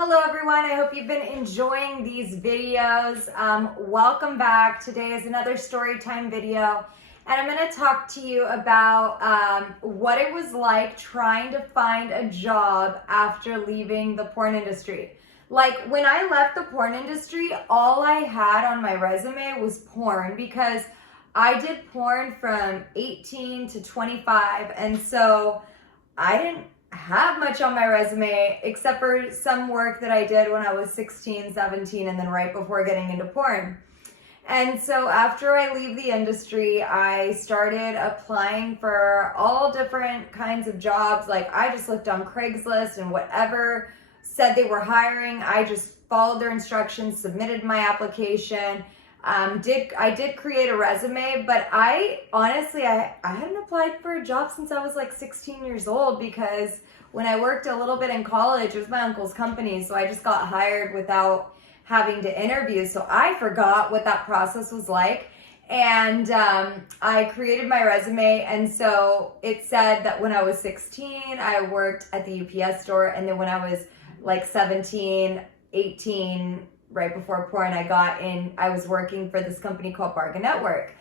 Hello everyone, I hope you've been enjoying these videos. Welcome back. Today is another story time video and I'm going to talk to you about what it was like trying to find a job after leaving the porn industry. Like when I left the porn industry, all I had on my resume was porn because I did porn from 18 to 25 and so I didn't have much on my resume except for some work that I did when I was 16, 17, and then right before getting into porn. And so after I leave the industry, I started applying for all different kinds of jobs. Like I just looked on Craigslist and whatever said they were hiring, I just followed their instructions, submitted my application. I did create a resume, but I honestly hadn't applied for a job since I was like 16 years old because when I worked a little bit in college, it was my uncle's company, so I just got hired without having to interview. So I forgot what that process was like. And I created my resume, and so it said that when I was 16, I worked at the UPS store, and then when I was like 17, 18, right before porn, I was working for this company called Bargain Network.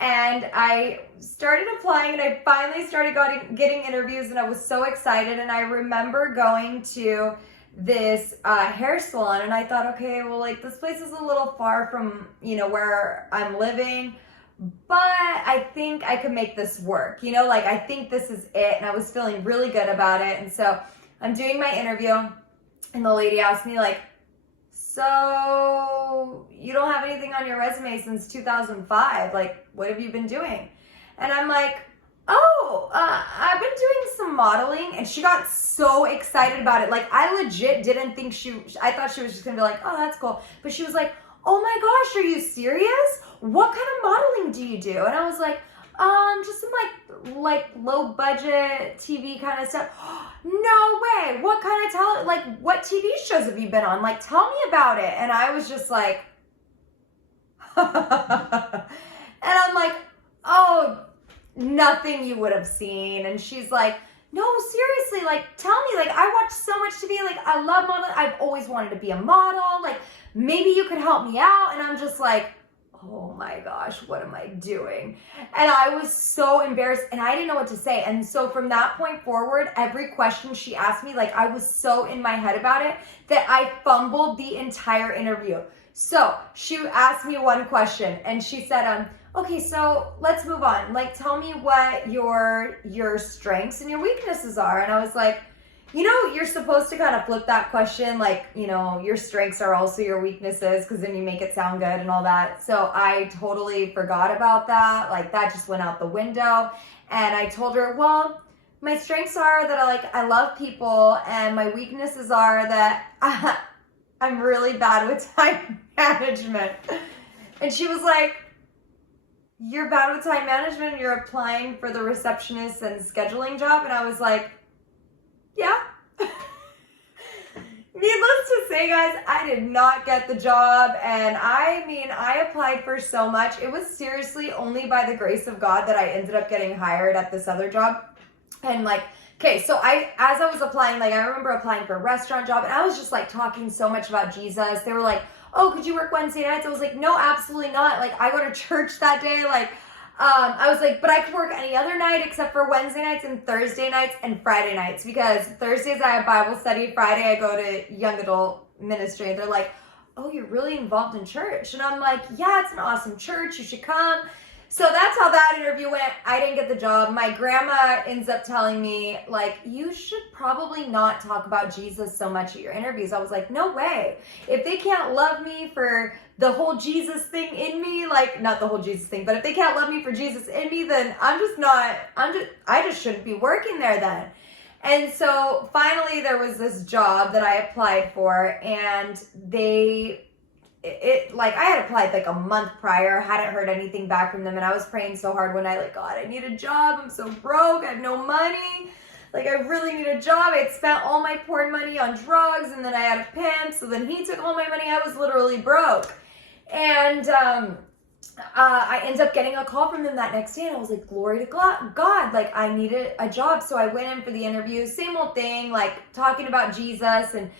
And I started applying and I finally started getting interviews and I was so excited. And I remember going to this hair salon and I thought, okay, well, like this place is a little far from, where I'm living, but I think I could make this work, like I think this is it. And I was feeling really good about it. And so I'm doing my interview and the lady asked me like, so you don't have anything on your resume since 2005. Like, what have you been doing? And I'm like, I've been doing some modeling. And she got so excited about it. Like, I legit didn't think I thought she was just gonna be like, oh, that's cool. But she was like, oh my gosh, are you serious? What kind of modeling do you do? And I was like, just some like low budget TV kind of stuff. No way. What kind of what TV shows have you been on? Like, tell me about it. And I was just like, and I'm like, oh, nothing you would have seen. And she's like, no, seriously, like, tell me, like, I watch so much TV, like, I love modeling. I've always wanted to be a model. Like, maybe you could help me out. And I'm just like, oh my gosh, what am I doing? And I was so embarrassed and I didn't know what to say. And so from that point forward, every question she asked me, like I was so in my head about it that I fumbled the entire interview. So she asked me one question and she said, okay, so let's move on. Like, tell me what your strengths and your weaknesses are. And I was like, you're supposed to kind of flip that question, like, your strengths are also your weaknesses, because then you make it sound good and all that. So I totally forgot about that. Like, that just went out the window. And I told her, well, my strengths are that I love people, and my weaknesses are that I'm really bad with time management. And she was like, you're bad with time management? You're applying for the receptionist and scheduling job? And I was like, yeah. Needless to say, guys, I did not get the job. And I applied for so much. It was seriously only by the grace of God that I ended up getting hired at this other job. And okay, so as I was applying, I remember applying for a restaurant job and I was just talking so much about Jesus. They were like, oh, could you work Wednesday nights? I was like, no, absolutely not. I go to church that day. I was like, but I could work any other night except for Wednesday nights and Thursday nights and Friday nights, because Thursdays I have Bible study, Friday I go to young adult ministry. And they're like, oh, you're really involved in church. And I'm like, yeah, it's an awesome church. You should come. So that's how that interview went. I didn't get the job. My grandma ends up telling me, you should probably not talk about Jesus so much at your interviews. I was like, no way. If they can't love me for the whole Jesus thing in me, not the whole Jesus thing, but if they can't love me for Jesus in me, then I just shouldn't be working there then. And so finally there was this job that I applied for, and I had applied a month prior, hadn't heard anything back from them, and I was praying so hard one night, God, I need a job, I'm so broke, I have no money, I really need a job. I had spent all my porn money on drugs, and then I had a pimp, so then he took all my money. I was literally broke. And I ended up getting a call from them that next day, and I was like, glory to God, I needed a job. So I went in for the interview, same old thing, talking about Jesus, and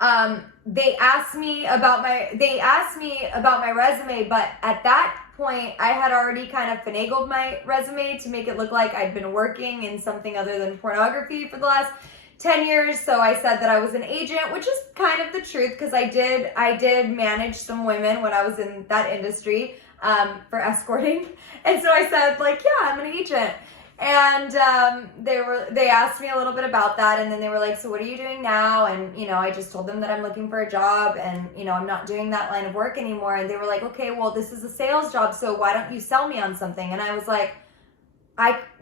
they asked me about my resume, but at that point I had already kind of finagled my resume to make it look like I'd been working in something other than pornography for the last 10 years. So I said that I was an agent, which is kind of the truth, because I did manage some women when I was in that industry for escorting. And so I said, like, yeah, I'm an agent. And they asked me a little bit about that, and then they were like, so what are you doing now? And I just told them that I'm looking for a job, and I'm not doing that line of work anymore. And they were like, okay, well, this is a sales job, so why don't you sell me on something? And I was like,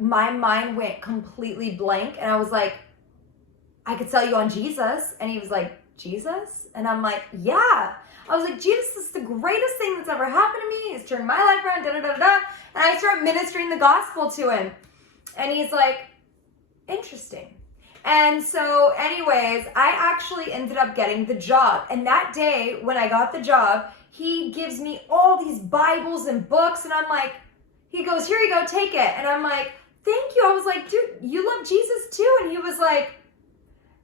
my mind went completely blank, and I was like, I could sell you on Jesus. And he was like, Jesus? And I'm like, yeah. I was like, Jesus is the greatest thing that's ever happened to me. He's turned my life around, da da da da. And I start ministering the gospel to him. And he's like, interesting. And so anyways, I actually ended up getting the job. And that day when I got the job, he gives me all these Bibles and books. And I'm like, he goes, here you go, take it. And I'm like, thank you. I was like, dude, you love Jesus too. And he was like,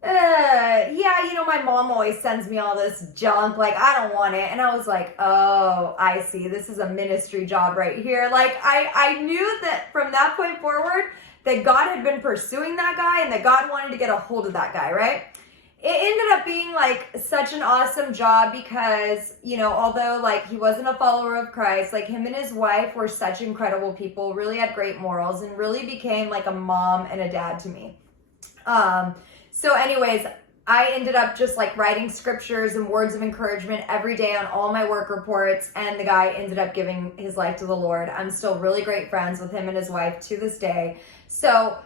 yeah, my mom always sends me all this junk. Like, I don't want it. And I was like, oh, I see. This is a ministry job right here. Like, I knew that from that point forward that God had been pursuing that guy and that God wanted to get a hold of that guy, right? It ended up being like such an awesome job because, although like he wasn't a follower of Christ, like him and his wife were such incredible people, really had great morals, and really became like a mom and a dad to me. So anyways, I ended up just like writing scriptures and words of encouragement every day on all my work reports, and the guy ended up giving his life to the Lord. I'm still really great friends with him and his wife to this day. So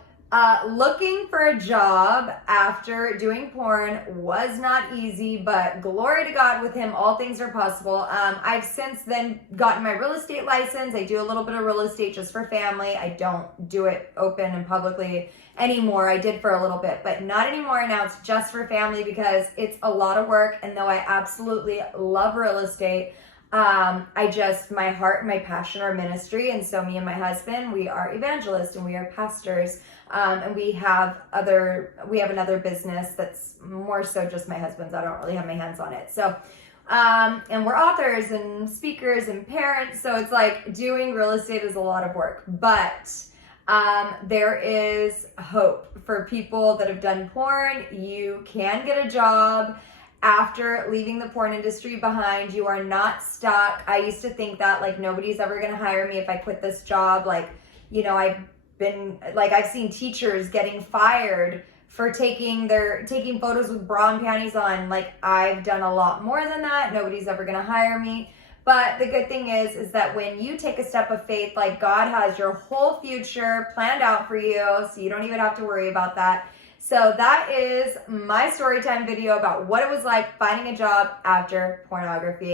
looking for a job after doing porn was not easy, but glory to God, with him, all things are possible. I've since then gotten my real estate license. I do a little bit of real estate just for family. I don't do it open and publicly anymore. I did for a little bit, but not anymore. Now it's just for family because it's a lot of work. And though I absolutely love real estate, my heart and my passion are ministry. And so me and my husband, we are evangelists and we are pastors. And we have another business that's more so just my husband's. I don't really have my hands on it. So, and we're authors and speakers and parents. So it's like doing real estate is a lot of work, but there is hope for people that have done porn. You can get a job after leaving the porn industry behind. You are not stuck. I used to think that like nobody's ever going to hire me if I quit this job. Like, I've seen teachers getting fired for taking photos with bra and panties on. Like, I've done a lot more than that. Nobody's ever going to hire me. But the good thing is that when you take a step of faith, like, God has your whole future planned out for you, so you don't even have to worry about that. So that is my story time video about what it was like finding a job after pornography.